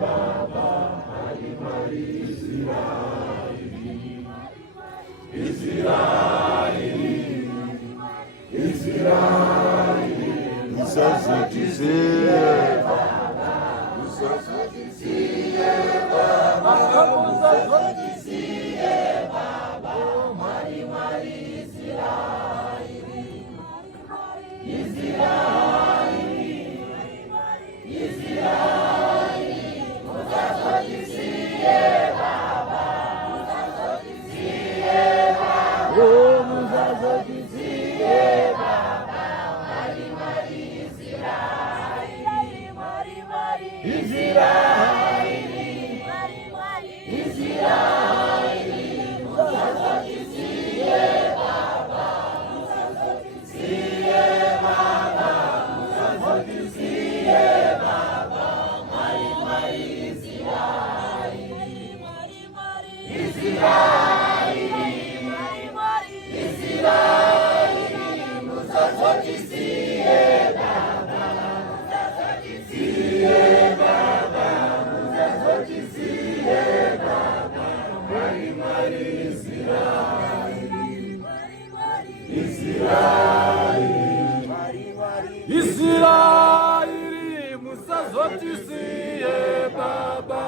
Baba, Mari Mari Israeli, Israeli, Israeli, Muzaza diziye Baba, Muzaza diziye Baba, Muzaza diziye Baba, Mari Mari Israeli, Israeli, Israeli, Muzaza diziye Baba, Muzaza diziye Baba, oh Muzaza diziye Baba, Mari Mari Israeli, Mari Mari Israeli, Mari Mari Israeli, Muzaza diziye Baba, Muzaza diziye Baba, Muzaza diziye Baba, Mari Mari Israeli, Mari Mari Israeli, Mari Mari Israeli, Muzaza diziye Baba, Muzaza diziye Baba, Muzaza diziye Baba, Mari Mari Israeli, Mari Mari Israeli, Mari Mari Israeli, Muzaza diziye Baba,